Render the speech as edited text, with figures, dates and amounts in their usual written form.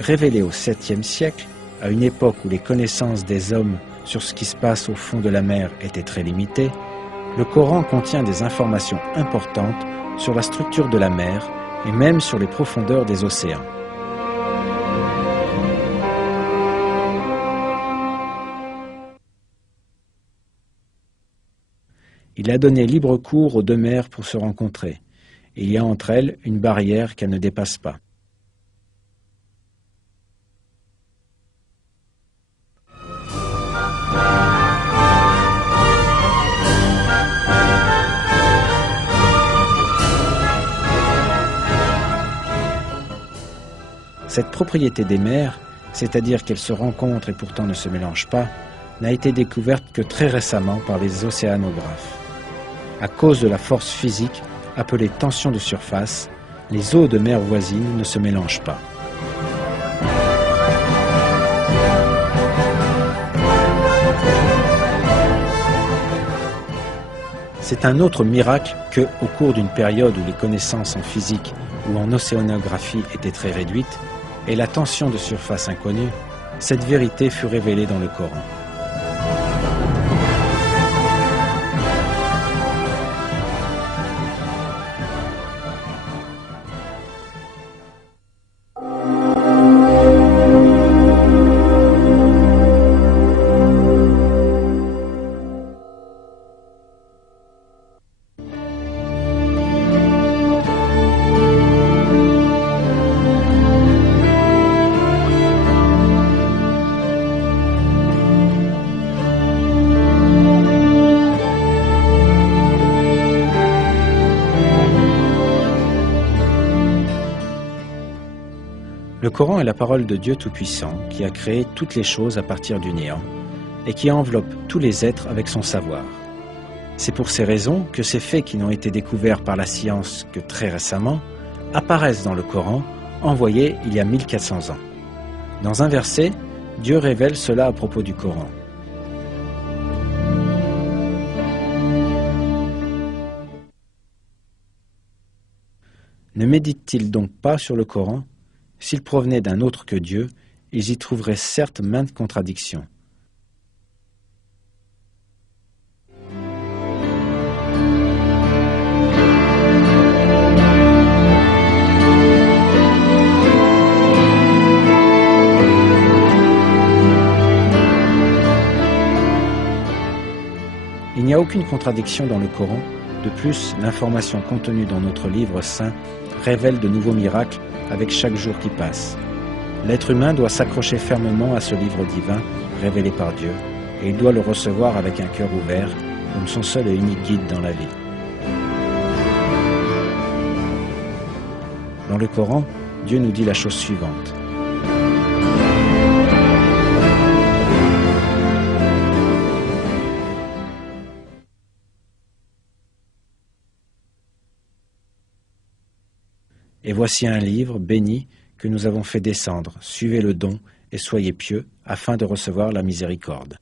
Révélé au 7e siècle, à une époque où les connaissances des hommes sur ce qui se passe au fond de la mer étaient très limitées, le Coran contient des informations importantes sur la structure de la mer et même sur les profondeurs des océans. Il a donné libre cours aux deux mers pour se rencontrer. Il y a entre elles une barrière qu'elles ne dépassent pas. Cette propriété des mers, c'est-à-dire qu'elles se rencontrent et pourtant ne se mélangent pas, n'a été découverte que très récemment par les océanographes. À cause de la force physique, appelée tension de surface, les eaux de mer voisines ne se mélangent pas. C'est un autre miracle que, au cours d'une période où les connaissances en physique ou en océanographie étaient très réduites, et la tension de surface inconnue, cette vérité fut révélée dans le Coran. Le Coran est la parole de Dieu Tout-Puissant qui a créé toutes les choses à partir du néant et qui enveloppe tous les êtres avec son savoir. C'est pour ces raisons que ces faits qui n'ont été découverts par la science que très récemment apparaissent dans le Coran, envoyé il y a 1400 ans. Dans un verset, Dieu révèle cela à propos du Coran. Ne méditent-ils donc pas sur le Coran ? S'ils provenaient d'un autre que Dieu, ils y trouveraient certes maintes contradictions. Il n'y a aucune contradiction dans le Coran. De plus, l'information contenue dans notre livre saint révèle de nouveaux miracles avec chaque jour qui passe. L'être humain doit s'accrocher fermement à ce livre divin, révélé par Dieu, et il doit le recevoir avec un cœur ouvert, comme son seul et unique guide dans la vie. Dans le Coran, Dieu nous dit la chose suivante. Et voici un livre béni que nous avons fait descendre. Suivez le don et soyez pieux afin de recevoir la miséricorde.